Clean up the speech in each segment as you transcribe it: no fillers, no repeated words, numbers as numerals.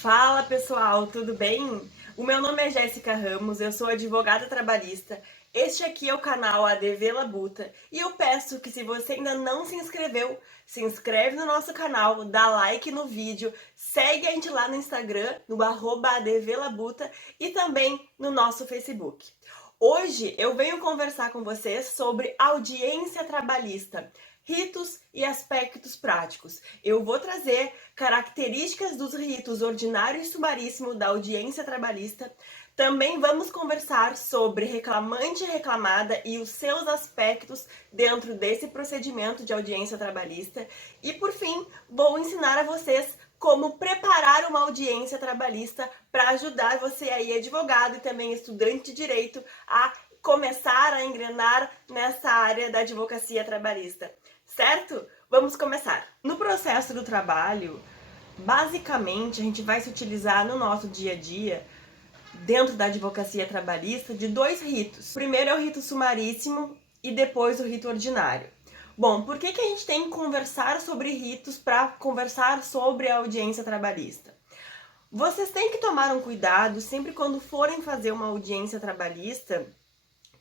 Fala pessoal, tudo bem? O meu nome é Jéssica Ramos, eu sou advogada trabalhista. Este aqui é o canal ADV Labuta e eu peço que, se você ainda não se inscreveu, se inscreve no nosso canal, dá like no vídeo, segue a gente lá no Instagram, no @advlabuta e também no nosso Facebook. Hoje eu venho conversar com vocês sobre audiência trabalhista, ritos e aspectos práticos. Eu vou trazer características dos ritos ordinário e sumaríssimo da audiência trabalhista. Também vamos conversar sobre reclamante e reclamada e os seus aspectos dentro desse procedimento de audiência trabalhista. E, por fim, vou ensinar a vocês como preparar uma audiência trabalhista para ajudar você aí, advogado e também estudante de direito, a começar a engrenar nessa área da advocacia trabalhista. Certo? Vamos começar. No processo do trabalho, basicamente a gente vai se utilizar no nosso dia a dia, dentro da advocacia trabalhista, de dois ritos. O primeiro é o rito sumaríssimo e depois o rito ordinário. Bom, por que a gente tem que conversar sobre ritos para conversar sobre a audiência trabalhista? Vocês têm que tomar um cuidado sempre quando forem fazer uma audiência trabalhista,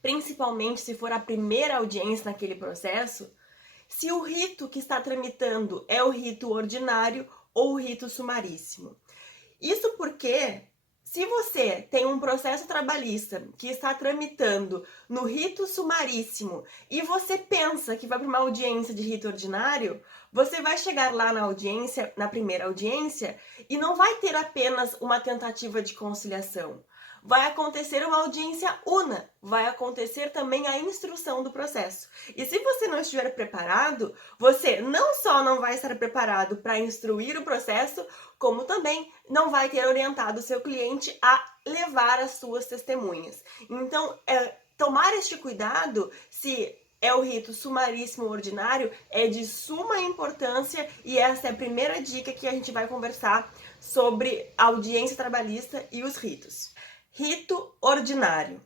principalmente se for a primeira audiência naquele processo, se o rito que está tramitando é o rito ordinário ou o rito sumaríssimo. Isso porque, se você tem um processo trabalhista que está tramitando no rito sumaríssimo e você pensa que vai para uma audiência de rito ordinário, você vai chegar lá na audiência, na primeira audiência, e não vai ter apenas uma tentativa de conciliação. Vai acontecer uma audiência una, vai acontecer também a instrução do processo. E se você não estiver preparado, você não só não vai estar preparado para instruir o processo, como também não vai ter orientado o seu cliente a levar as suas testemunhas. Então, tomar este cuidado, se é o rito sumaríssimo ordinário, é de suma importância, e essa é a primeira dica que a gente vai conversar sobre audiência trabalhista e os ritos. Rito ordinário.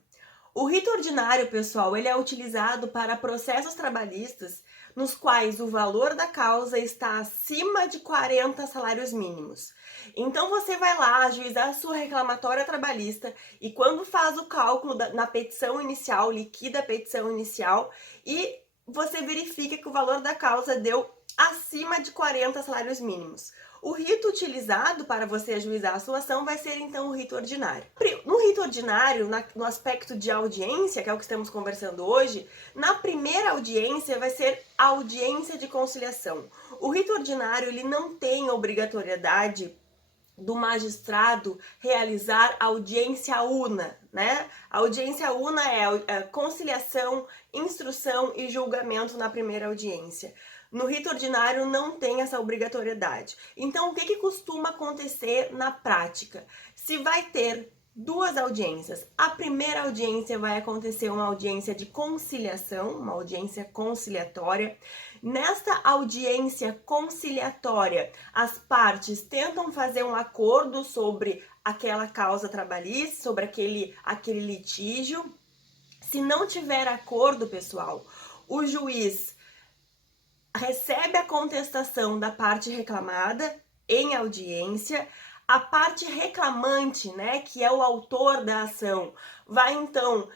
O rito ordinário, pessoal, ele é utilizado para processos trabalhistas nos quais o valor da causa está acima de 40 salários mínimos. Então você vai lá ajuizar a sua reclamatória trabalhista e, quando faz o cálculo na petição inicial, liquida a petição inicial e você verifica que o valor da causa deu acima de 40 salários mínimos. O rito utilizado para você ajuizar a sua ação vai ser, então, o rito ordinário. No rito ordinário, no aspecto de audiência, que é o que estamos conversando hoje, na primeira audiência vai ser a audiência de conciliação. O rito ordinário, ele não tem obrigatoriedade do magistrado realizar audiência una, né? A audiência una é a conciliação, instrução e julgamento na primeira audiência. No rito ordinário não tem essa obrigatoriedade. Então, o que costuma acontecer na prática? Se vai ter duas audiências, a primeira audiência vai acontecer uma audiência de conciliação, uma audiência conciliatória. Nesta audiência conciliatória, as partes tentam fazer um acordo sobre aquela causa trabalhista, sobre aquele litígio. Se não tiver acordo, pessoal, o juiz recebe a contestação da parte reclamada em audiência. A parte reclamante, né, que é o autor da ação, vai então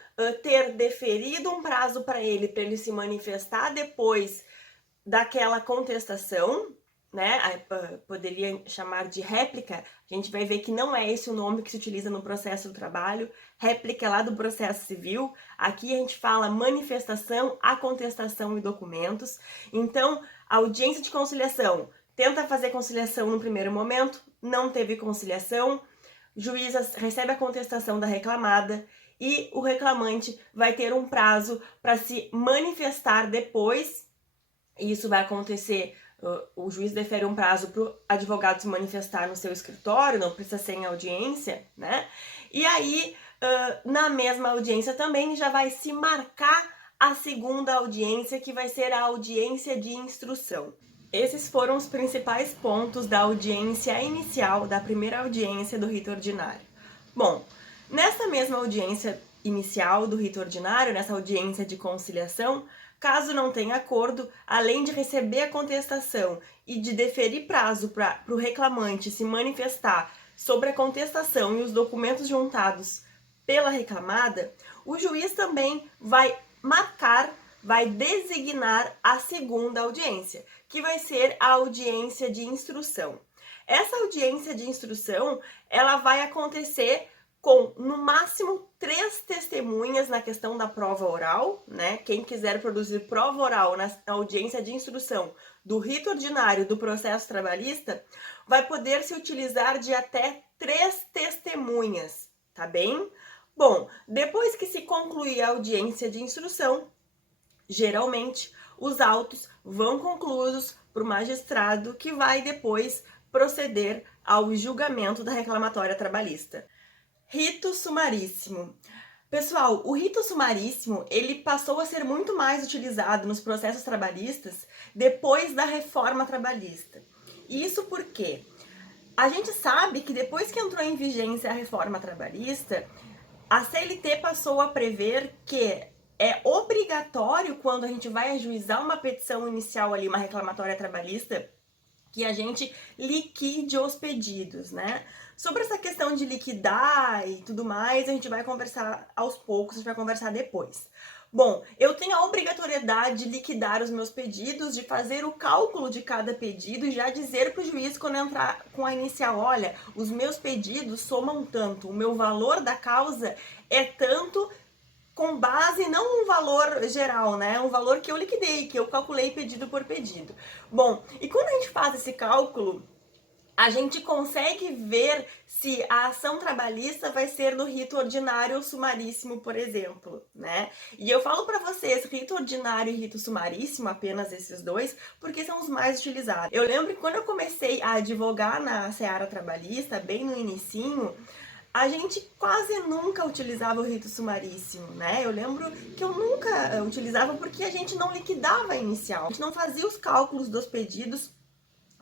ter deferido um prazo para ele se manifestar depois daquela contestação, né? Poderia chamar de réplica. A gente vai ver que não é esse o nome que se utiliza no processo do trabalho. Réplica é lá do processo civil. Aqui a gente fala manifestação, a contestação e documentos. Então, a audiência de conciliação tenta fazer conciliação no primeiro momento, não teve conciliação, o juiz recebe a contestação da reclamada e o reclamante vai ter um prazo para se manifestar depois. Isso vai acontecer, o juiz defere um prazo para o advogado se manifestar no seu escritório, não precisa ser em audiência, né? E aí, na mesma audiência também já vai se marcar a segunda audiência, que vai ser a audiência de instrução. Esses foram os principais pontos da audiência inicial, da primeira audiência do rito ordinário. Bom, nessa mesma audiência inicial do rito ordinário, nessa audiência de conciliação, caso não tenha acordo, além de receber a contestação e de deferir prazo para o reclamante se manifestar sobre a contestação e os documentos juntados pela reclamada, o juiz também vai vai designar a segunda audiência, que vai ser a audiência de instrução. Essa audiência de instrução, ela vai acontecer com, no máximo, 3 testemunhas na questão da prova oral, né? Quem quiser produzir prova oral na audiência de instrução do rito ordinário do processo trabalhista, vai poder se utilizar de até 3 testemunhas, tá bem? Bom, depois que se concluir a audiência de instrução, geralmente os autos vão concluídos para o magistrado, que vai depois proceder ao julgamento da reclamatória trabalhista. Rito sumaríssimo. Pessoal, o rito sumaríssimo, ele passou a ser muito mais utilizado nos processos trabalhistas depois da reforma trabalhista. Isso porque a gente sabe que depois que entrou em vigência a reforma trabalhista, a CLT passou a prever que é obrigatório, quando a gente vai ajuizar uma petição inicial ali, uma reclamatória trabalhista, que a gente liquide os pedidos, né? Sobre essa questão de liquidar e tudo mais, a gente vai conversar aos poucos, a gente vai conversar depois. Bom, eu tenho a obrigatoriedade de liquidar os meus pedidos, de fazer o cálculo de cada pedido e já dizer para o juiz, quando entrar com a inicial: olha, os meus pedidos somam tanto, o meu valor da causa é tanto, com base não um valor geral, né? Um valor que eu liquidei, que eu calculei pedido por pedido. Bom, e quando a gente faz esse cálculo, a gente consegue ver se a ação trabalhista vai ser no rito ordinário ou sumaríssimo, por exemplo, né? E eu falo para vocês, rito ordinário e rito sumaríssimo, apenas esses dois, porque são os mais utilizados. Eu lembro que quando eu comecei a advogar na seara trabalhista, bem no inicinho, a gente quase nunca utilizava o rito sumaríssimo, né? Eu lembro que eu nunca utilizava porque a gente não liquidava a inicial. A gente não fazia os cálculos dos pedidos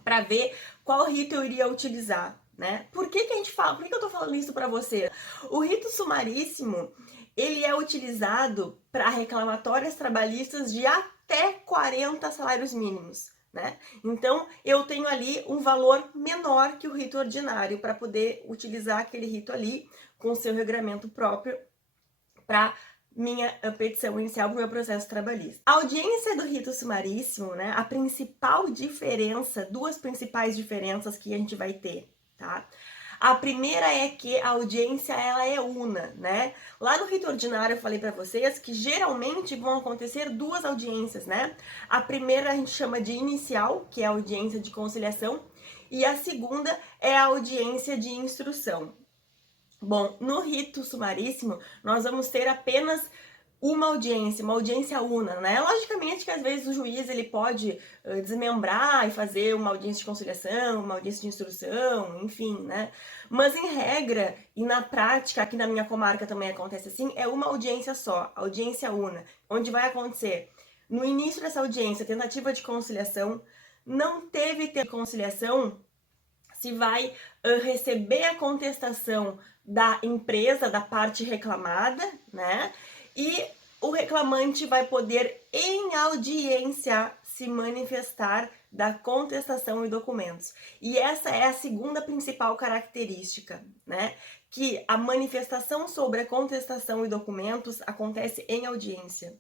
para ver qual rito eu iria utilizar, né? Por que a gente fala? Por que eu tô falando isso para você? O rito sumaríssimo, ele é utilizado para reclamatórias trabalhistas de até 40 salários mínimos, né? Então, eu tenho ali um valor menor que o rito ordinário para poder utilizar aquele rito ali com seu regramento próprio para minha petição inicial para o meu processo trabalhista. A audiência do rito sumaríssimo, né, a principal diferença, duas principais diferenças que a gente vai ter, tá? A primeira é que a audiência, ela é una, né? Lá no rito ordinário eu falei para vocês que geralmente vão acontecer 2 audiências, né? A primeira a gente chama de inicial, que é a audiência de conciliação, e a segunda é a audiência de instrução. Bom, no rito sumaríssimo, nós vamos ter apenas uma audiência una, né? Logicamente que às vezes o juiz ele pode desmembrar e fazer uma audiência de conciliação, uma audiência de instrução, enfim, né? Mas em regra e na prática, aqui na minha comarca também acontece assim, é uma audiência só, audiência una, onde vai acontecer no início dessa audiência tentativa de conciliação, não teve conciliação, se vai receber a contestação da empresa, da parte reclamada, né? E o reclamante vai poder, em audiência, se manifestar da contestação e documentos. E essa é a segunda principal característica, né? Que a manifestação sobre a contestação e documentos acontece em audiência.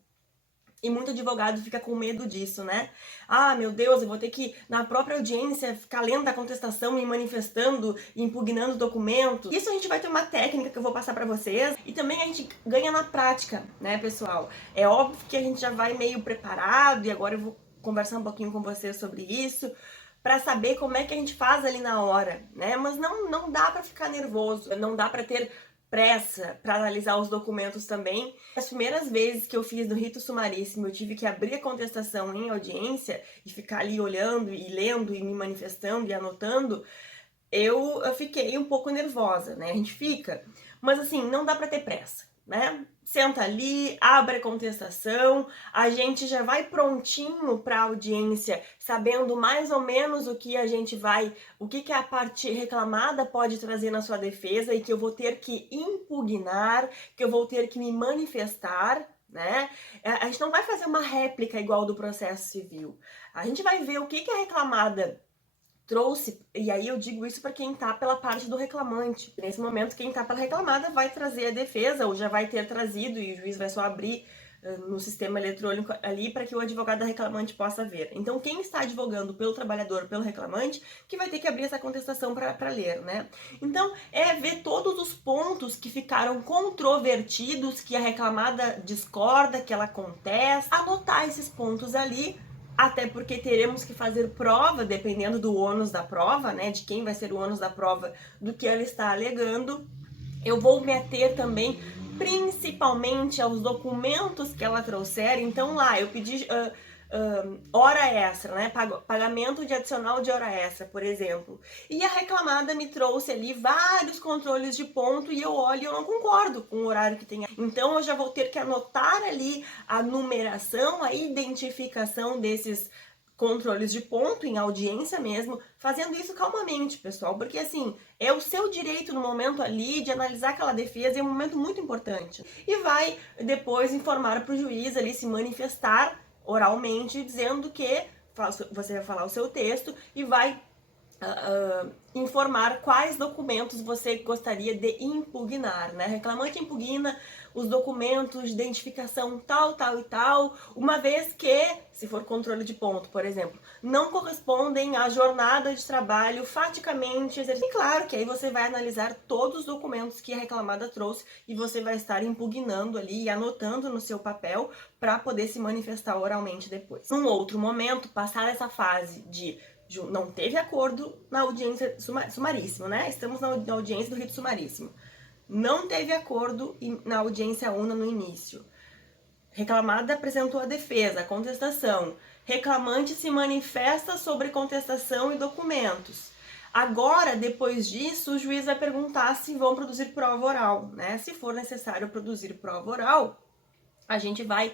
E muito advogado fica com medo disso, né? Ah, meu Deus, eu vou ter que, na própria audiência, ficar lendo a contestação e manifestando, impugnando documentos. Isso a gente vai ter uma técnica que eu vou passar pra vocês. E também a gente ganha na prática, né, pessoal? É óbvio que a gente já vai meio preparado, e agora eu vou conversar um pouquinho com vocês sobre isso, para saber como é que a gente faz ali na hora, né? Mas não dá para ficar nervoso, não dá para ter pressa para analisar os documentos também. As primeiras vezes que eu fiz no rito sumaríssimo, eu tive que abrir a contestação em audiência e ficar ali olhando e lendo e me manifestando e anotando, eu fiquei um pouco nervosa, né? A gente fica, mas assim, não dá para ter pressa, né? Senta ali, abre a contestação, a gente já vai prontinho para a audiência, sabendo mais ou menos o que a gente vai, o que a parte reclamada pode trazer na sua defesa e que eu vou ter que impugnar, que eu vou ter que me manifestar, né? A gente não vai fazer uma réplica igual do processo civil. A gente vai ver o que a reclamada trouxe, e aí eu digo isso para quem tá pela parte do reclamante. Nesse momento, quem tá pela reclamada vai trazer a defesa, ou já vai ter trazido, e o juiz vai só abrir no sistema eletrônico ali para que o advogado da reclamante possa ver. Então, quem está advogando pelo trabalhador, pelo reclamante, que vai ter que abrir essa contestação para ler, né? Então, é ver todos os pontos que ficaram controvertidos, que a reclamada discorda, que ela contesta, anotar esses pontos ali, até porque teremos que fazer prova, dependendo do ônus da prova, né, de quem vai ser o ônus da prova do que ela está alegando. Eu vou me ater também principalmente aos documentos que ela trouxer. Então lá, eu pedi hora extra, né, pagamento de adicional de hora extra, por exemplo. E a reclamada me trouxe ali vários controles de ponto e eu olho e eu não concordo com o horário que tem. Então eu já vou ter que anotar ali a numeração, a identificação desses controles de ponto em audiência mesmo, fazendo isso calmamente, pessoal, porque assim, é o seu direito no momento ali de analisar aquela defesa, é um momento muito importante. E vai depois informar para o juiz ali, se manifestar oralmente, dizendo que você vai falar o seu texto e vai informar quais documentos você gostaria de impugnar, né? Reclamante impugna os documentos de identificação tal, tal e tal, uma vez que, se for controle de ponto, por exemplo, não correspondem à jornada de trabalho faticamente exercida. E claro que aí você vai analisar todos os documentos que a reclamada trouxe e você vai estar impugnando ali e anotando no seu papel para poder se manifestar oralmente depois. Num outro momento, passar essa fase de não teve acordo na audiência sumaríssimo, né? Estamos na audiência do rito sumaríssimo. Não teve acordo na audiência una no início. Reclamada apresentou a defesa, a contestação. Reclamante se manifesta sobre contestação e documentos. Agora, depois disso, o juiz vai perguntar se vão produzir prova oral, né? Se for necessário produzir prova oral, a gente vai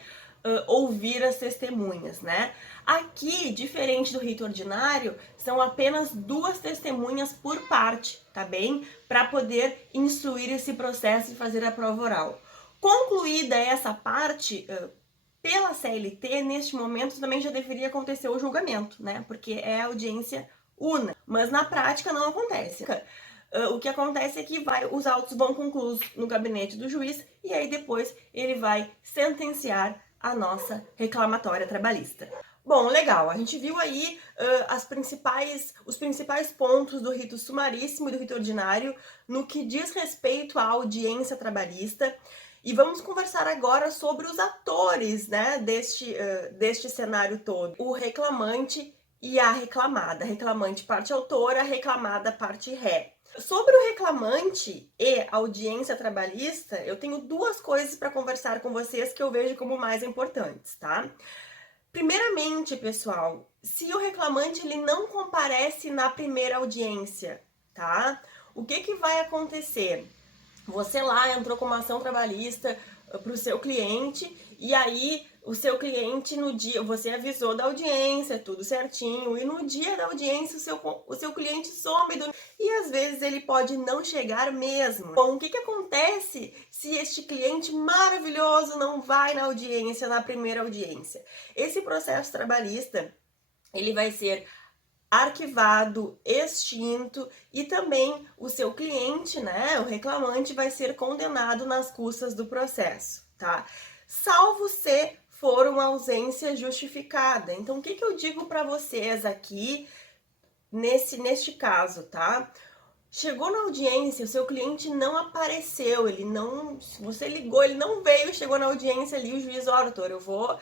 ouvir as testemunhas, né? Aqui, diferente do rito ordinário, são apenas 2 testemunhas por parte, tá bem? Para poder instruir esse processo e fazer a prova oral. Concluída essa parte, pela CLT, neste momento também já deveria acontecer o julgamento, né? Porque é audiência una, mas na prática não acontece. O que acontece é que os autos vão concluídos no gabinete do juiz e aí depois ele vai sentenciar a nossa reclamatória trabalhista. Bom, legal, a gente viu aí os principais pontos do rito sumaríssimo e do rito ordinário no que diz respeito à audiência trabalhista. E vamos conversar agora sobre os atores, né, deste cenário todo. O reclamante e a reclamada. Reclamante parte autora, reclamada parte ré. Sobre o reclamante e audiência trabalhista, eu tenho 2 coisas para conversar com vocês que eu vejo como mais importantes, tá? Primeiramente, pessoal, se o reclamante ele não comparece na primeira audiência, tá? O que vai acontecer? Você lá entrou com uma ação trabalhista para o seu cliente e aí o seu cliente no dia, você avisou da audiência, tudo certinho, e no dia da audiência o seu cliente some e às vezes ele pode não chegar mesmo. Bom, o que acontece se este cliente maravilhoso não vai na audiência, na primeira audiência? Esse processo trabalhista, ele vai ser arquivado, extinto e também o seu cliente, né, o reclamante, vai ser condenado nas custas do processo, tá? Salvo se for uma ausência justificada. Então, o que eu digo para vocês aqui neste caso, tá? Chegou na audiência, o seu cliente não apareceu, você ligou, ele não veio, chegou na audiência ali, o juiz, ó, doutor, eu vou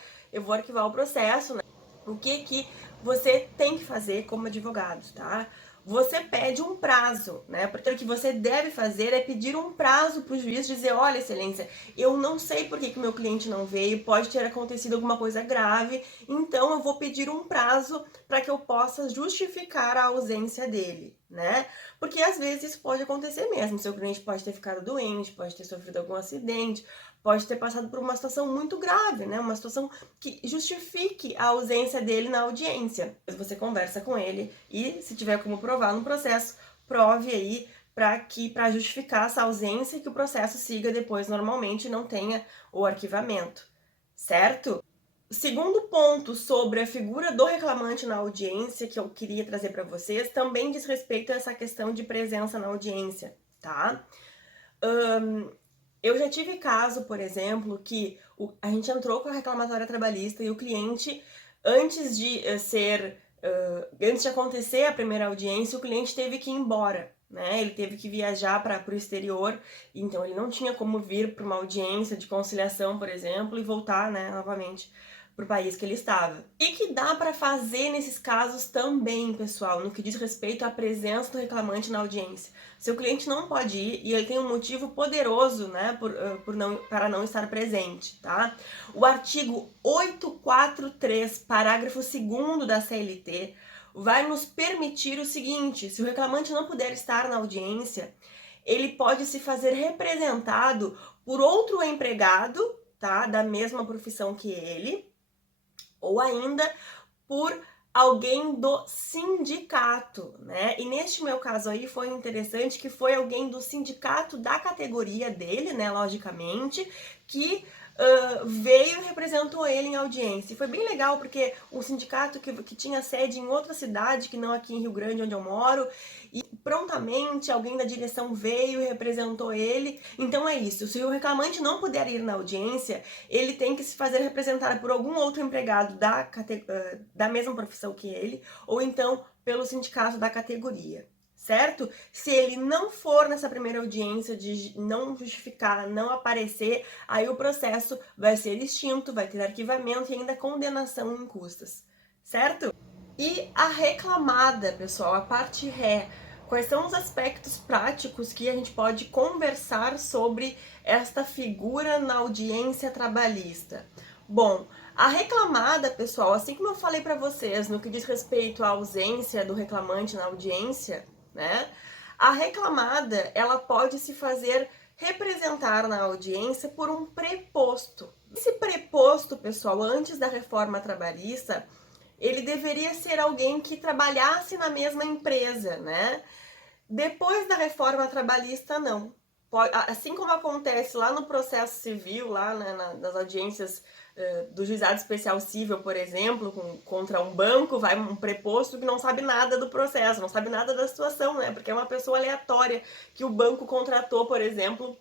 arquivar o processo, né? O que você tem que fazer como advogado, tá? Você pede um prazo, né? Porque o que você deve fazer é pedir um prazo para o juiz dizer, olha, excelência, eu não sei por que meu cliente não veio, pode ter acontecido alguma coisa grave, então eu vou pedir um prazo para que eu possa justificar a ausência dele, né? Porque às vezes isso pode acontecer mesmo, seu cliente pode ter ficado doente, pode ter sofrido algum acidente, pode ter passado por uma situação muito grave, né? Uma situação que justifique a ausência dele na audiência. Você conversa com ele e, se tiver como provar no processo, prove aí para justificar essa ausência e que o processo siga depois normalmente e não tenha o arquivamento, certo? Segundo ponto sobre a figura do reclamante na audiência que eu queria trazer para vocês também diz respeito a essa questão de presença na audiência, tá? Eu já tive caso, por exemplo, que a gente entrou com a reclamatória trabalhista e o cliente, antes de antes de acontecer a primeira audiência, o cliente teve que ir embora, né? Ele teve que viajar para o exterior, então ele não tinha como vir para uma audiência de conciliação, por exemplo, e voltar, né, novamente para o país que ele estava. O que dá para fazer nesses casos também, pessoal, no que diz respeito à presença do reclamante na audiência? Seu cliente não pode ir e ele tem um motivo poderoso, né, para não estar presente, tá? O artigo 843, parágrafo 2º da CLT, vai nos permitir o seguinte: se o reclamante não puder estar na audiência, ele pode se fazer representado por outro empregado, tá, da mesma profissão que ele, ou ainda por alguém do sindicato, né? E neste meu caso aí foi interessante que foi alguém do sindicato da categoria dele, né? Logicamente, que veio e representou ele em audiência. E foi bem legal porque o sindicato que tinha sede em outra cidade, que não aqui em Rio Grande, onde eu moro, e prontamente alguém da direção veio e representou ele. Então é isso, se o reclamante não puder ir na audiência, ele tem que se fazer representar por algum outro empregado da mesma profissão que ele, ou então pelo sindicato da categoria, certo? Se ele não for nessa primeira audiência, de não justificar, não aparecer, aí o processo vai ser extinto, vai ter arquivamento e ainda condenação em custas, certo? E a reclamada, pessoal, a parte ré. Quais são os aspectos práticos que a gente pode conversar sobre esta figura na audiência trabalhista? Bom, a reclamada, pessoal, assim como eu falei para vocês no que diz respeito à ausência do reclamante na audiência, né? A reclamada, ela pode se fazer representar na audiência por um preposto. Esse preposto, pessoal, antes da reforma trabalhista, ele deveria ser alguém que trabalhasse na mesma empresa, né? Depois da reforma trabalhista, não. Assim como acontece lá no processo civil, lá nas audiências do juizado especial civil, por exemplo, contra um banco, vai um preposto que não sabe nada do processo, não sabe nada da situação, né? Porque é uma pessoa aleatória que o banco contratou, por exemplo,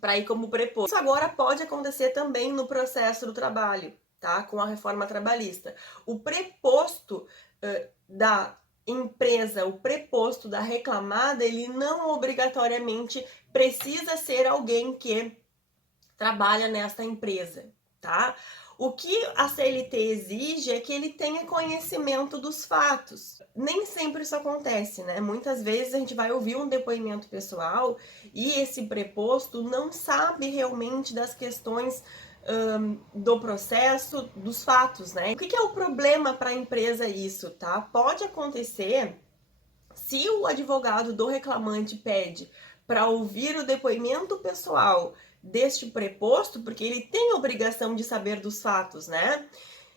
para ir como preposto. Isso agora pode acontecer também no processo do trabalho, tá? Com a reforma trabalhista. O preposto da empresa, o preposto da reclamada, ele não obrigatoriamente precisa ser alguém que trabalha nesta empresa, tá? O que a CLT exige é que ele tenha conhecimento dos fatos. Nem sempre isso acontece, né? Muitas vezes a gente vai ouvir um depoimento pessoal e esse preposto não sabe realmente das questões do processo, dos fatos, né? O que é o problema para a empresa isso, tá? Pode acontecer se o advogado do reclamante pede para ouvir o depoimento pessoal deste preposto, porque ele tem a obrigação de saber dos fatos, né?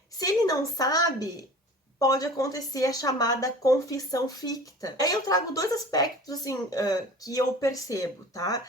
Se ele não sabe, pode acontecer a chamada confissão ficta. Aí eu trago dois aspectos assim que eu percebo, tá?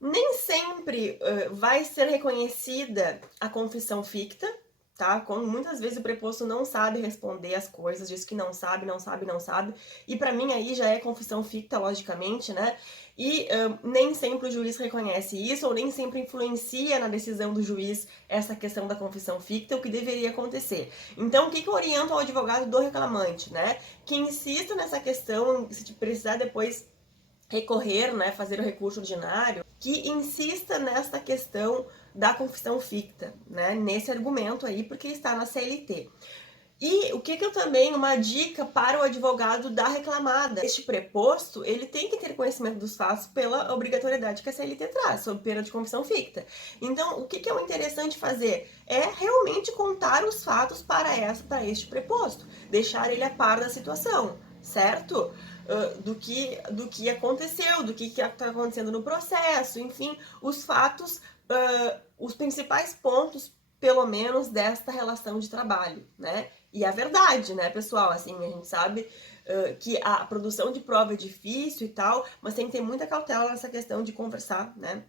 Nem sempre vai ser reconhecida a confissão ficta, tá? Como muitas vezes o preposto não sabe responder as coisas, diz que não sabe, não sabe, não sabe, e para mim aí já é confissão ficta, logicamente, né? E nem sempre o juiz reconhece isso, ou nem sempre influencia na decisão do juiz essa questão da confissão ficta, o que deveria acontecer. Então, o que eu oriento ao advogado do reclamante, né? Que insista nessa questão, se precisar depois recorrer, né, fazer o recurso ordinário, que insista nesta questão da confissão ficta, né, nesse argumento aí, porque está na CLT. E o que eu também, uma dica para o advogado da reclamada. Este preposto, ele tem que ter conhecimento dos fatos pela obrigatoriedade que a CLT traz, sob pena de confissão ficta. Então, o que é o interessante fazer? É realmente contar os fatos para este preposto, deixar ele a par da situação, certo? Do que aconteceu, do que está acontecendo no processo, enfim, os fatos, os principais pontos, pelo menos, desta relação de trabalho, né? E a verdade, né, pessoal? Assim, a gente sabe que a produção de prova é difícil e tal, mas tem que ter muita cautela nessa questão de conversar, né?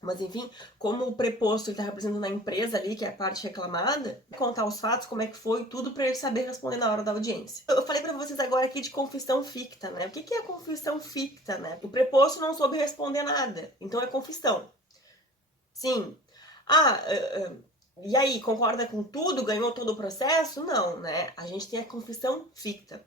Mas enfim, como o preposto está representando a empresa ali, que é a parte reclamada, contar os fatos, como é que foi, tudo para ele saber responder na hora da audiência. Eu falei para vocês agora aqui de confissão ficta, né? O que é confissão ficta, né? O preposto não soube responder nada, então é confissão. Sim. E aí, concorda com tudo? Ganhou todo o processo? Não, né? A gente tem a confissão ficta.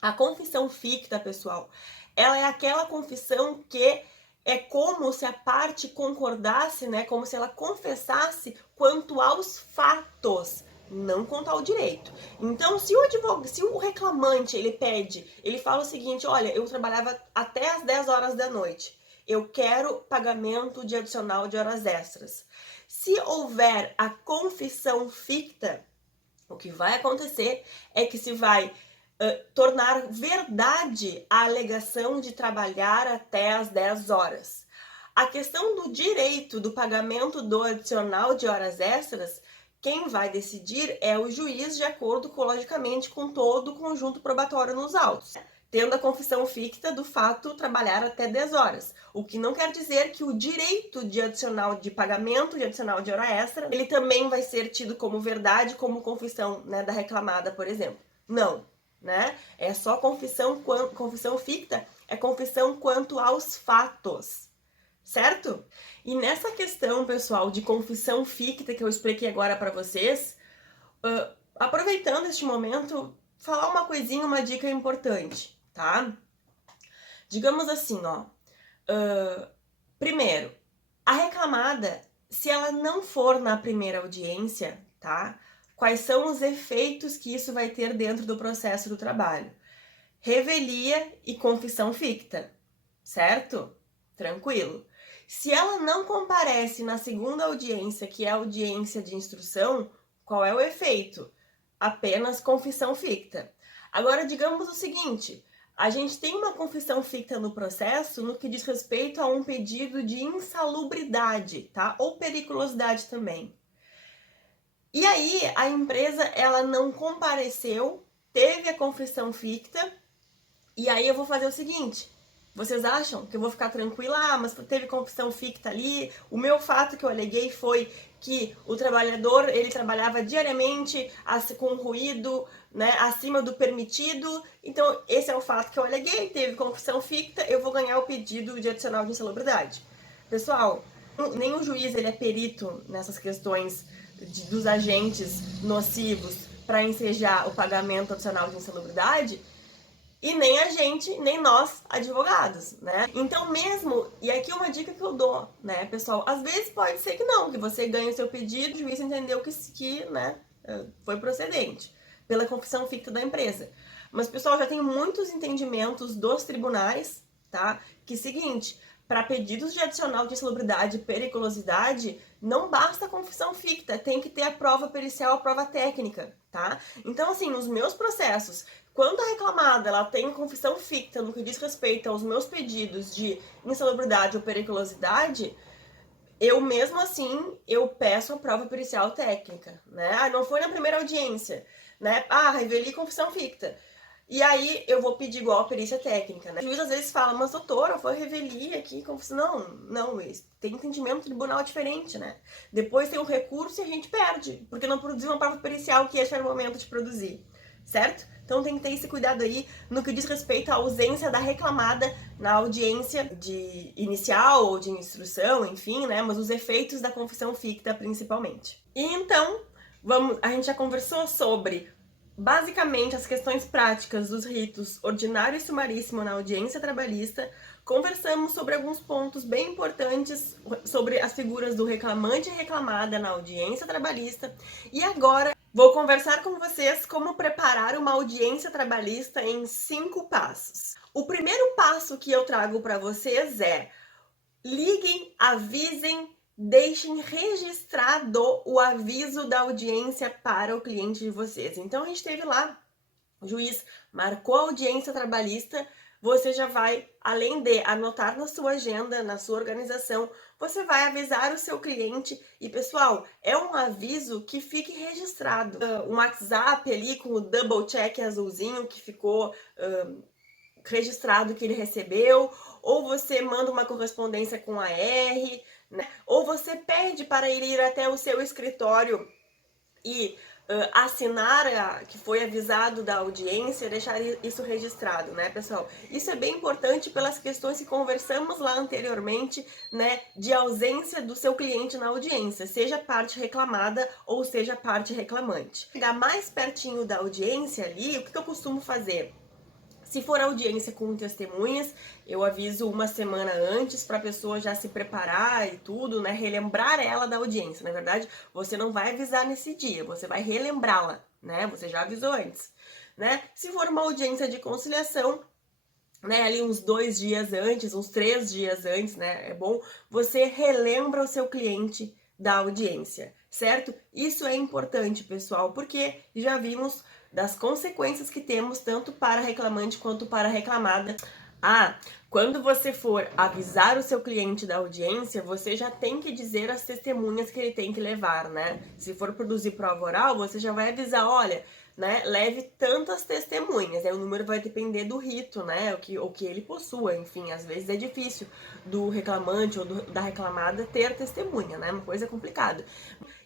A confissão ficta, pessoal, ela é aquela confissão que é como se a parte concordasse, né? Como se ela confessasse quanto aos fatos, não quanto ao direito. Então, se o reclamante, ele fala o seguinte: olha, eu trabalhava até as 10 horas da noite. Eu quero pagamento de adicional de horas extras. Se houver a confissão ficta, o que vai acontecer é que se vai tornar verdade a alegação de trabalhar até as 10 horas. A questão do direito do pagamento do adicional de horas extras, quem vai decidir é o juiz, de acordo, logicamente, com todo o conjunto probatório nos autos, tendo a confissão ficta do fato trabalhar até 10 horas. O que não quer dizer que o direito de pagamento de adicional de hora extra, ele também vai ser tido como verdade, como confissão, né, da reclamada, por exemplo. Não, né? É só confissão ficta, é confissão quanto aos fatos, certo? E nessa questão, pessoal, de confissão ficta que eu expliquei agora para vocês, aproveitando este momento, falar uma coisinha, uma dica importante, tá? Digamos assim, ó. Primeiro, a reclamada, se ela não for na primeira audiência, tá? Quais são os efeitos que isso vai ter dentro do processo do trabalho? Revelia e confissão ficta, certo? Tranquilo. Se ela não comparece na segunda audiência, que é a audiência de instrução, qual é o efeito? Apenas confissão ficta. Agora, digamos o seguinte: a gente tem uma confissão ficta no processo no que diz respeito a um pedido de insalubridade, tá? Ou periculosidade também. E aí, a empresa, ela não compareceu, teve a confissão ficta, e aí eu vou fazer o seguinte: vocês acham que eu vou ficar tranquila? Ah, mas teve confissão ficta ali. O meu fato que eu aleguei foi que o trabalhador, ele trabalhava diariamente com ruído, né, acima do permitido. Então, esse é o fato que eu aleguei, teve confissão ficta, eu vou ganhar o pedido de adicional de insalubridade. Pessoal, nem o juiz ele é perito nessas questões dos agentes nocivos para ensejar o pagamento adicional de insalubridade, e nem a gente, nem nós, advogados, né? Então mesmo, e aqui uma dica que eu dou, né, pessoal, às vezes pode ser que não, que você ganhe o seu pedido, o juiz entendeu que né, foi procedente, pela confissão ficta da empresa. Mas, pessoal, já tem muitos entendimentos dos tribunais, tá? Que seguinte, para pedidos de adicional de insalubridade e periculosidade, não basta a confissão ficta, tem que ter a prova pericial, a prova técnica, tá? Então, assim, nos meus processos, quando a reclamada ela tem confissão ficta no que diz respeito aos meus pedidos de insalubridade ou periculosidade, eu mesmo assim, eu peço a prova pericial técnica, né? Ah, não foi na primeira audiência, né? Ah, revelei confissão ficta. E aí eu vou pedir igual a perícia técnica, né? O juiz às vezes fala, mas doutora, foi revelia aqui, confissão. Não, tem entendimento do tribunal diferente, né? Depois tem o recurso e a gente perde, porque não produziu uma prova pericial que este era o momento de produzir, certo? Então tem que ter esse cuidado aí no que diz respeito à ausência da reclamada na audiência de inicial ou de instrução, enfim, né? Mas os efeitos da confissão ficta principalmente. E então, a gente já conversou sobre basicamente as questões práticas dos ritos ordinário e sumaríssimo na audiência trabalhista. Conversamos sobre alguns pontos bem importantes sobre as figuras do reclamante e reclamada na audiência trabalhista. E agora vou conversar com vocês como preparar uma audiência trabalhista em 5 passos. O primeiro passo que eu trago para vocês é: liguem, avisem, deixem registrado o aviso da audiência para o cliente de vocês. Então a gente teve lá, o juiz marcou a audiência trabalhista, você já vai, além de anotar na sua agenda, na sua organização, você vai avisar o seu cliente. E, pessoal, é um aviso que fique registrado. Um WhatsApp ali com o double check azulzinho que ficou registrado que ele recebeu, ou você manda uma correspondência com a R, né? Ou você pede para ele ir até o seu escritório e assinar que foi avisado da audiência, deixar isso registrado, né, pessoal? Isso é bem importante pelas questões que conversamos lá anteriormente, né, de ausência do seu cliente na audiência, seja parte reclamada ou seja parte reclamante. Chegar mais pertinho da audiência ali, o que eu costumo fazer? Se for audiência com testemunhas, eu aviso uma semana antes para a pessoa já se preparar e tudo, né? Relembrar ela da audiência. Na verdade, você não vai avisar nesse dia, você vai relembrá-la, né? Você já avisou antes, né? Se for uma audiência de conciliação, né, ali uns 2 dias antes, uns 3 dias antes, né? É bom você relembra o seu cliente da audiência, certo? Isso é importante, pessoal, porque já vimos das consequências que temos tanto para reclamante quanto para reclamada. Quando você for avisar o seu cliente da audiência, você já tem que dizer as testemunhas que ele tem que levar, né? Se for produzir prova oral, você já vai avisar, olha, né, leve tantas testemunhas. Aí o número vai depender do rito, né, o que ele possua. Enfim, às vezes é difícil do reclamante ou da reclamada ter testemunha, né, uma coisa complicada.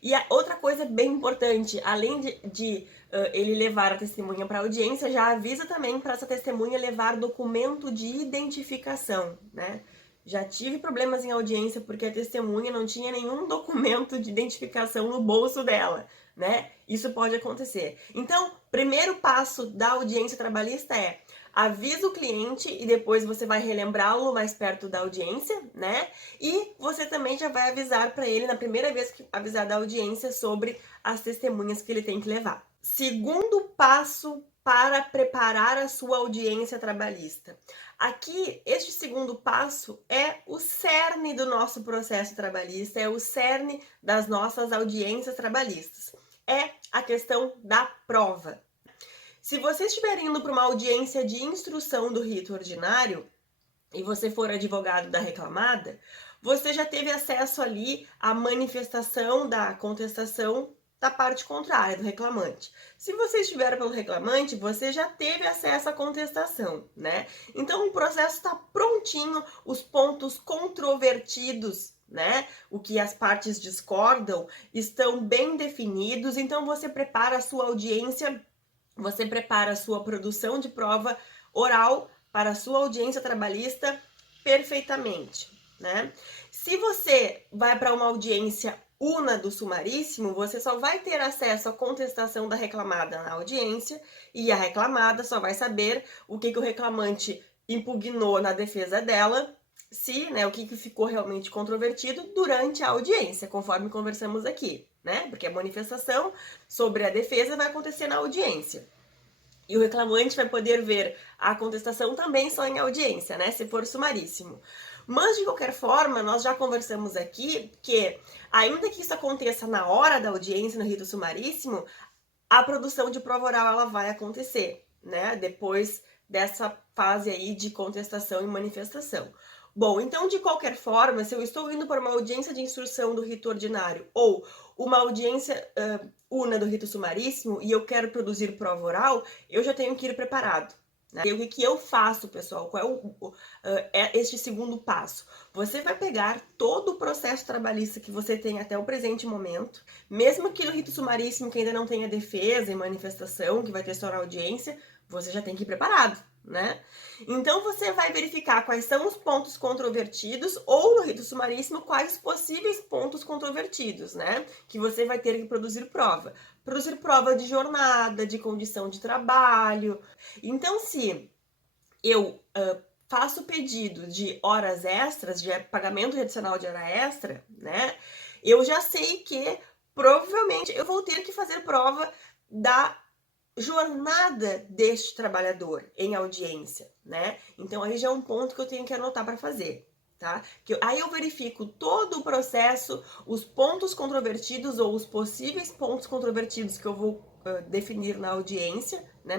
E a outra coisa bem importante, além de ele levar a testemunha para a audiência, já avisa também para essa testemunha levar documento de identificação, né? Já tive problemas em audiência porque a testemunha não tinha nenhum documento de identificação no bolso dela, né? Isso pode acontecer. Então, primeiro passo da audiência trabalhista é avisa o cliente e depois você vai relembrá-lo mais perto da audiência, né? E você também já vai avisar para ele na primeira vez que avisar da audiência sobre as testemunhas que ele tem que levar. Segundo passo para preparar a sua audiência trabalhista. Aqui, este segundo passo é o cerne do nosso processo trabalhista, é o cerne das nossas audiências trabalhistas. É a questão da prova. Se você estiver indo para uma audiência de instrução do rito ordinário e você for advogado da reclamada, você já teve acesso ali à manifestação da contestação da parte contrária, do reclamante. Se você estiver pelo reclamante, você já teve acesso à contestação, né? Então o processo está prontinho, os pontos controvertidos, né? O que as partes discordam estão bem definidos, então você prepara a sua audiência, você prepara a sua produção de prova oral para a sua audiência trabalhista perfeitamente, né? Se você vai para uma audiência una do sumaríssimo, você só vai ter acesso à contestação da reclamada na audiência e a reclamada só vai saber o que o reclamante impugnou na defesa dela, se, né, o que ficou realmente controvertido durante a audiência, conforme conversamos aqui, né? Porque a manifestação sobre a defesa vai acontecer na audiência. E o reclamante vai poder ver a contestação também só em audiência, né? Se for sumaríssimo. Mas, de qualquer forma, nós já conversamos aqui que, ainda que isso aconteça na hora da audiência, no rito sumaríssimo, a produção de prova oral ela vai acontecer, né? Depois dessa fase aí de contestação e manifestação. Bom, então, de qualquer forma, se eu estou indo para uma audiência de instrução do rito ordinário ou uma audiência una do rito sumaríssimo e eu quero produzir prova oral, eu já tenho que ir preparado. Né? E o que eu faço, pessoal? Qual é este segundo passo? Você vai pegar todo o processo trabalhista que você tem até o presente momento, mesmo que no rito sumaríssimo que ainda não tenha defesa e manifestação, que vai ter só na audiência, você já tem que ir preparado, né? Então você vai verificar quais são os pontos controvertidos ou no rito sumaríssimo quais os possíveis pontos controvertidos, né? Que você vai ter que produzir prova. Produzir prova de jornada, de condição de trabalho. Então, se eu faço pedido de horas extras, de pagamento adicional de hora extra, né? Eu já sei que provavelmente eu vou ter que fazer prova da jornada deste trabalhador em audiência, né? Então aí já é um ponto que eu tenho que anotar para fazer, tá? Aí eu verifico todo o processo, os pontos controvertidos ou os possíveis pontos controvertidos que eu vou definir na audiência, né?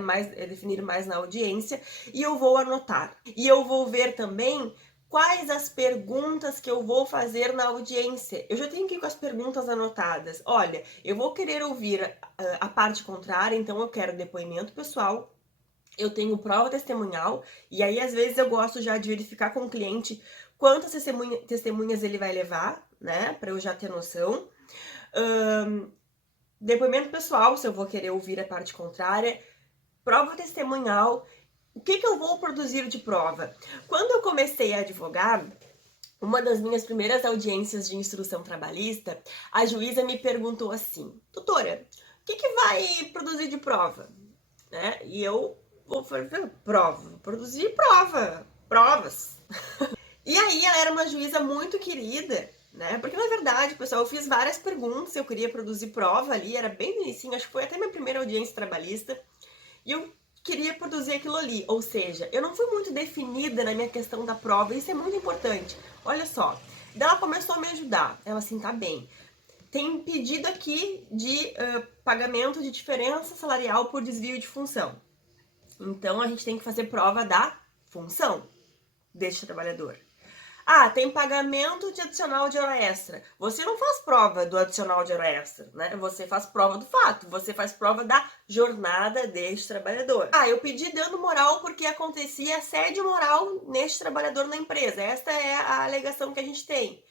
Definir mais na audiência, e eu vou anotar. E eu vou ver também quais as perguntas que eu vou fazer na audiência. Eu já tenho que ir com as perguntas anotadas. Olha, eu vou querer ouvir a parte contrária, então eu quero depoimento pessoal, eu tenho prova testemunhal, e aí às vezes eu gosto já de verificar com o cliente quantas testemunhas ele vai levar, né, para eu já ter noção. Depoimento pessoal, se eu vou querer ouvir a parte contrária. Prova testemunhal. O que eu vou produzir de prova? Quando eu comecei a advogar, uma das minhas primeiras audiências de instrução trabalhista, a juíza me perguntou assim: doutora, o que vai produzir de prova? Né? E eu vou fazer prova, produzir provas. E aí ela era uma juíza muito querida, né? Porque na verdade, pessoal, eu fiz várias perguntas, eu queria produzir prova ali, era bem no início, acho que foi até minha primeira audiência trabalhista, e eu queria produzir aquilo ali, ou seja, eu não fui muito definida na minha questão da prova, e isso é muito importante. Olha só, daí ela começou a me ajudar, ela assim, tá bem, tem pedido aqui de pagamento de diferença salarial por desvio de função. Então a gente tem que fazer prova da função deste trabalhador. Ah, tem pagamento de adicional de hora extra. Você não faz prova do adicional de hora extra, né? Você faz prova do fato, você faz prova da jornada deste trabalhador. Ah, eu pedi dano moral porque acontecia assédio moral neste trabalhador na empresa. Esta é a alegação que a gente tem.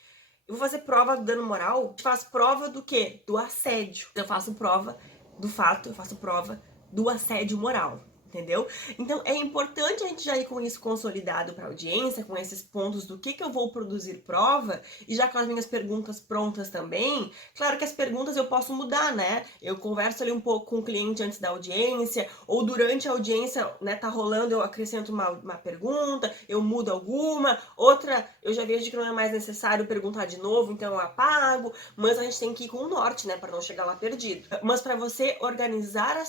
Eu vou fazer prova do dano moral? A gente faz prova do quê? Do assédio. Eu faço prova do fato, eu faço prova do assédio moral. Entendeu? Então é importante a gente já ir com isso consolidado para a audiência, com esses pontos do que eu vou produzir prova, e já com as minhas perguntas prontas também. Claro que as perguntas eu posso mudar, né? Eu converso ali um pouco com o cliente antes da audiência, ou durante a audiência, né, tá rolando, eu acrescento uma pergunta, eu mudo alguma, outra eu já vejo que não é mais necessário perguntar de novo, então eu apago, mas a gente tem que ir com o norte, né, para não chegar lá perdido. Mas para você organizar as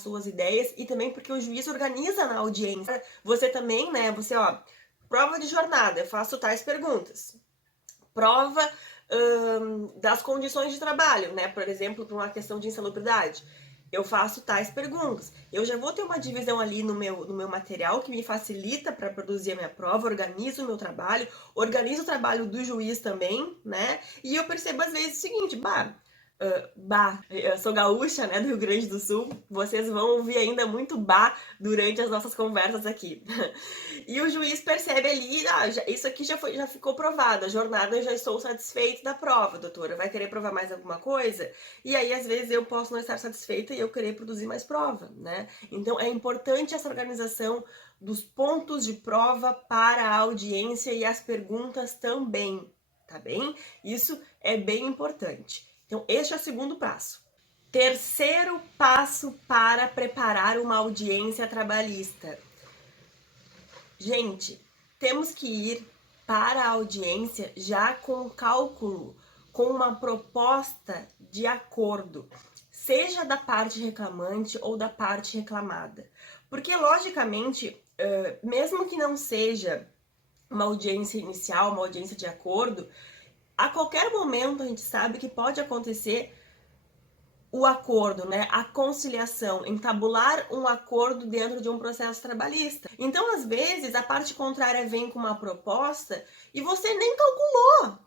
suas ideias, e também porque o juiz organiza na audiência, você também, né, prova de jornada, eu faço tais perguntas. Prova das condições de trabalho, né, por exemplo, para uma questão de insalubridade. Eu faço tais perguntas. Eu já vou ter uma divisão ali no meu material que me facilita para produzir a minha prova, organizo o meu trabalho, organizo o trabalho do juiz também, né? E eu percebo às vezes o seguinte, eu sou gaúcha, né, do Rio Grande do Sul, vocês vão ouvir ainda muito durante as nossas conversas aqui. E o juiz percebe ali, isso aqui já ficou provado, a jornada eu já estou satisfeito da prova, doutora, vai querer provar mais alguma coisa? E aí, às vezes, eu posso não estar satisfeita e eu querer produzir mais prova, né? Então, é importante essa organização dos pontos de prova para a audiência e as perguntas também, tá bem? Isso é bem importante. Então, este é o segundo passo. Terceiro passo para preparar uma audiência trabalhista. Gente, temos que ir para a audiência já com cálculo, com uma proposta de acordo, seja da parte reclamante ou da parte reclamada. Porque, logicamente, mesmo que não seja uma audiência inicial, uma audiência de acordo, a qualquer momento a gente sabe que pode acontecer o acordo, né? A conciliação, entabular um acordo dentro de um processo trabalhista. Então, às vezes, a parte contrária vem com uma proposta e você nem calculou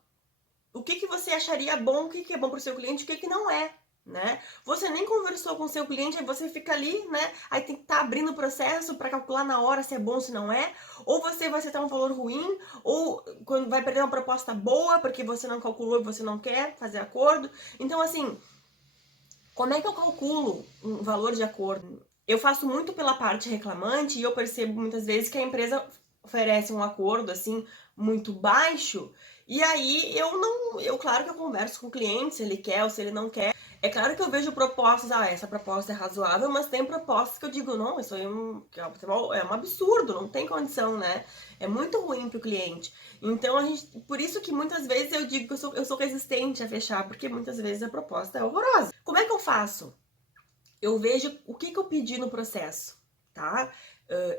o que você acharia bom, o que é bom para o seu cliente, o que não é. Né? Você nem conversou com o seu cliente, aí você fica ali, né? Aí tem que estar abrindo o processo para calcular na hora se é bom, se não é. Ou você vai aceitar um valor ruim, ou quando vai perder uma proposta boa porque você não calculou e você não quer fazer acordo. Então, assim, como é que eu calculo um valor de acordo? Eu faço muito pela parte reclamante e eu percebo muitas vezes que a empresa oferece um acordo assim muito baixo, e aí claro que eu converso com o cliente se ele quer ou se ele não quer. É claro que eu vejo propostas, essa proposta é razoável, mas tem propostas que eu digo, não, isso aí é um absurdo, não tem condição, né? É muito ruim pro cliente. Então, por isso que muitas vezes eu digo que eu sou resistente a fechar, porque muitas vezes a proposta é horrorosa. Como é que eu faço? Eu vejo o que eu pedi no processo, tá?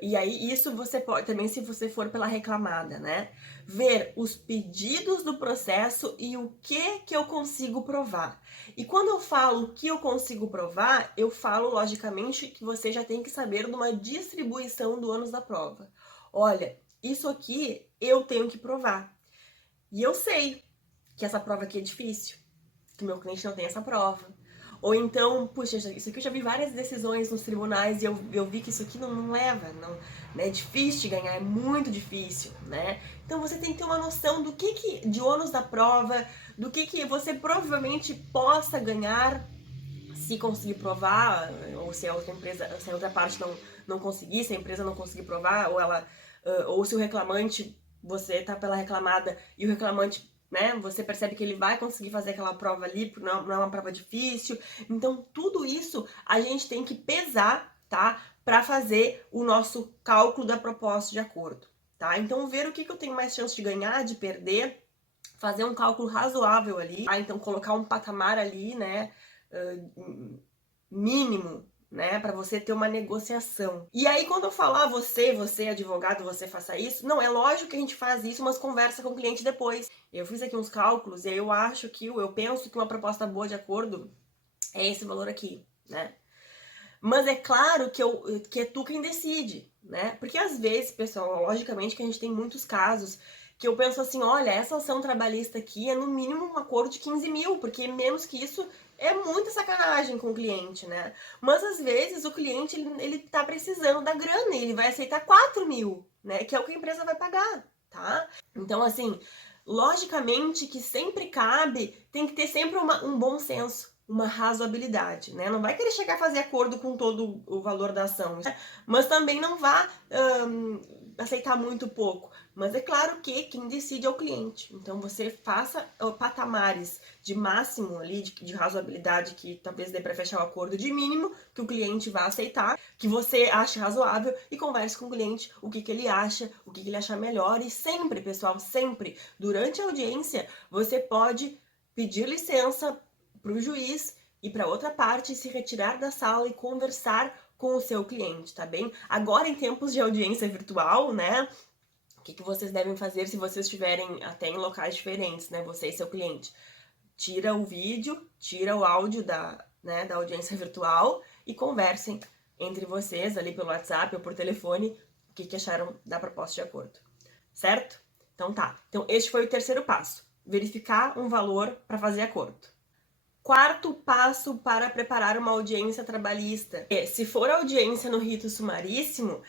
E aí, isso você pode, também se você for pela reclamada, né? Ver os pedidos do processo e o que eu consigo provar. E quando eu falo o que eu consigo provar, eu falo, logicamente, que você já tem que saber de uma distribuição do ônus da prova. Olha, isso aqui eu tenho que provar. E eu sei que essa prova aqui é difícil, que meu cliente não tem essa prova. Ou então, puxa, isso aqui eu já vi várias decisões nos tribunais e eu vi que isso aqui não leva, não, né? É difícil de ganhar, é muito difícil, né? Então você tem que ter uma noção do que de ônus da prova, do que você provavelmente possa ganhar se conseguir provar, ou se a outra empresa, se a outra parte não conseguir, se a empresa não conseguir provar, ou ela, ou se o reclamante, você tá pela reclamada e o reclamante, né, você percebe que ele vai conseguir fazer aquela prova ali, porque não é uma prova difícil. Então, tudo isso a gente tem que pesar, tá, para fazer o nosso cálculo da proposta de acordo, tá? Então, ver o que eu tenho mais chance de ganhar, de perder, fazer um cálculo razoável ali, tá? Então colocar um patamar ali, né, mínimo, né, para você ter uma negociação. E aí quando eu falar você advogado, você faça isso, não, é lógico que a gente faz isso, mas conversa com o cliente depois. Eu fiz aqui uns cálculos e aí eu penso que uma proposta boa de acordo é esse valor aqui, né? Mas é claro que é tu quem decide, né? Porque às vezes, pessoal, logicamente que a gente tem muitos casos que eu penso assim, olha, essa ação trabalhista aqui é no mínimo um acordo de 15 mil, porque menos que isso é muita sacanagem com o cliente, né? Mas às vezes o cliente, ele tá precisando da grana e ele vai aceitar 4 mil, né? Que é o que a empresa vai pagar, tá? Então, assim, logicamente que sempre cabe, tem que ter sempre um bom senso, uma razoabilidade, né? Não vai querer chegar a fazer acordo com todo o valor da ação, né? Mas também não vá aceitar muito pouco. Mas é claro que quem decide é o cliente. Então você faça patamares de máximo ali, de razoabilidade, que talvez dê para fechar o acordo, de mínimo, que o cliente vai aceitar, que você ache razoável, e converse com o cliente o que ele acha, o que ele achar melhor. E sempre, pessoal, sempre, durante a audiência, você pode pedir licença para o juiz e para outra parte se retirar da sala e conversar com o seu cliente, tá bem? Agora, em tempos de audiência virtual, né? O que vocês devem fazer se vocês estiverem até em locais diferentes, né? Você e seu cliente. Tira o vídeo, tira o áudio da audiência virtual e conversem entre vocês ali pelo WhatsApp ou por telefone o que acharam da proposta de acordo. Certo? Então tá. Então este foi o terceiro passo. Verificar um valor para fazer acordo. Quarto passo para preparar uma audiência trabalhista. Se for audiência no rito sumaríssimo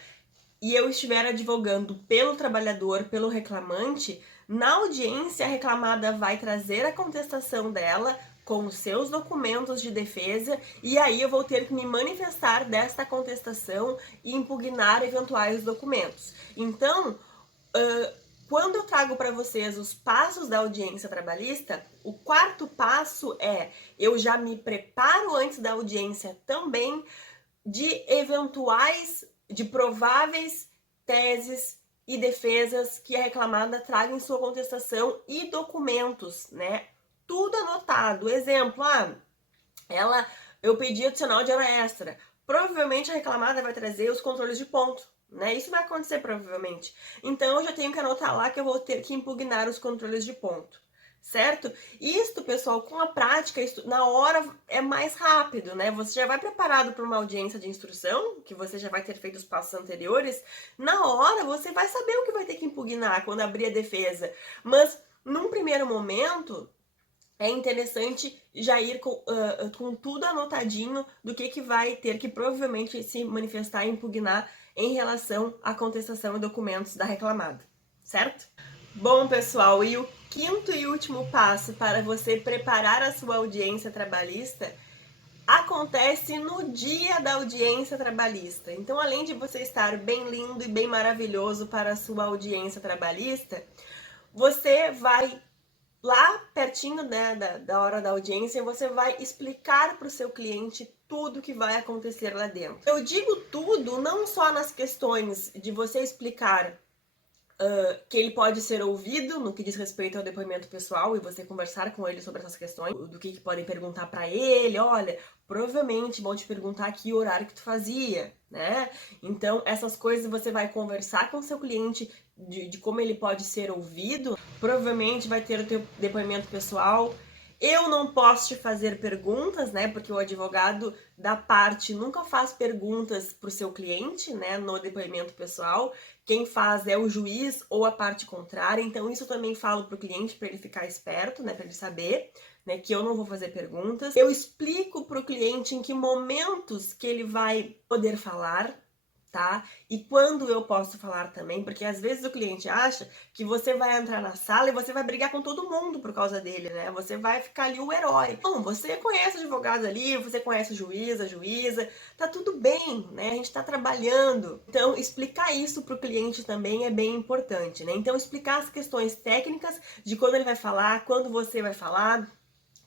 e eu estiver advogando pelo trabalhador, pelo reclamante, na audiência a reclamada vai trazer a contestação dela com os seus documentos de defesa e aí eu vou ter que me manifestar desta contestação e impugnar eventuais documentos. Então, quando eu trago para vocês os passos da audiência trabalhista, o quarto passo é eu já me preparo antes da audiência também de prováveis teses e defesas que a reclamada traga em sua contestação e documentos, né? Tudo anotado. Exemplo, eu pedi adicional de hora extra. Provavelmente a reclamada vai trazer os controles de ponto, né? Isso vai acontecer provavelmente. Então eu já tenho que anotar lá que eu vou ter que impugnar os controles de ponto, certo? Isto, pessoal, com a prática, na hora é mais rápido, né? Você já vai preparado para uma audiência de instrução, que você já vai ter feito os passos anteriores. Na hora você vai saber o que vai ter que impugnar quando abrir a defesa. Mas num primeiro momento é interessante já ir com tudo anotadinho do que vai ter que provavelmente se manifestar e impugnar em relação à contestação e documentos da reclamada, certo? Bom, pessoal, e o quinto e último passo para você preparar a sua audiência trabalhista acontece no dia da audiência trabalhista. Então, além de você estar bem lindo e bem maravilhoso para a sua audiência trabalhista, você vai lá pertinho, né, da hora da audiência, você vai explicar para o seu cliente tudo que vai acontecer lá dentro. Eu digo tudo não só nas questões de você explicar que ele pode ser ouvido no que diz respeito ao depoimento pessoal e você conversar com ele sobre essas questões, do que podem perguntar para ele, olha, provavelmente vão te perguntar que horário que tu fazia, né? Então, essas coisas você vai conversar com o seu cliente de como ele pode ser ouvido, provavelmente vai ter o teu depoimento pessoal. Eu não posso te fazer perguntas, né? Porque o advogado da parte nunca faz perguntas para o seu cliente, né? No depoimento pessoal. quem faz é o juiz ou a parte contrária, então isso eu também falo pro cliente para ele ficar esperto, né, para ele saber, né, que eu não vou fazer perguntas. Eu explico pro cliente em que momentos que ele vai poder falar, tá? E quando eu posso falar também, porque às vezes o cliente acha que você vai entrar na sala e você vai brigar com todo mundo por causa dele, né? Você vai ficar ali o herói. Não, você conhece o advogado ali, você conhece o juiz, a juíza, tá tudo bem, né? A gente tá trabalhando. Então, explicar isso pro cliente também é bem importante, né? Então, explicar as questões técnicas de quando ele vai falar, quando você vai falar,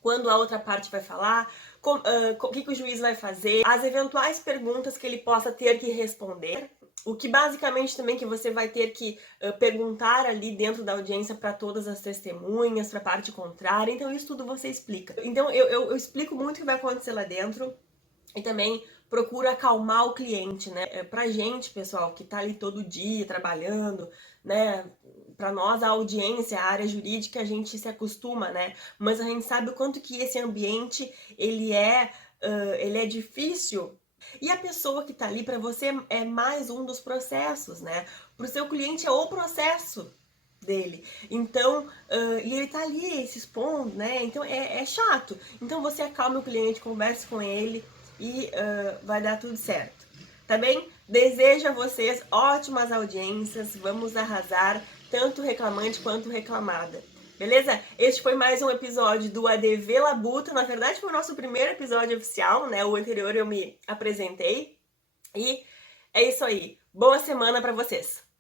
quando a outra parte vai falar, o que o juiz vai fazer, as eventuais perguntas que ele possa ter que responder, o que basicamente também que você vai ter que perguntar ali dentro da audiência para todas as testemunhas, para a parte contrária, então isso tudo você explica. Então eu explico muito o que vai acontecer lá dentro e também procuro acalmar o cliente, né? Pra gente, pessoal, que tá ali todo dia trabalhando, né? Para nós, a audiência, a área jurídica, a gente se acostuma, né? Mas a gente sabe o quanto que esse ambiente, ele é difícil. E a pessoa que tá ali para você é mais um dos processos, né? Pro seu cliente é o processo dele. Então, e ele tá ali se expondo, né? Então é chato. Então você acalma o cliente, converse com ele e vai dar tudo certo. Tá bem? Desejo a vocês ótimas audiências, vamos arrasar, tanto reclamante quanto reclamada. Beleza? Este foi mais um episódio do ADV Labuta. Na verdade, foi o nosso primeiro episódio oficial, né? O anterior eu me apresentei. E é isso aí. Boa semana para vocês!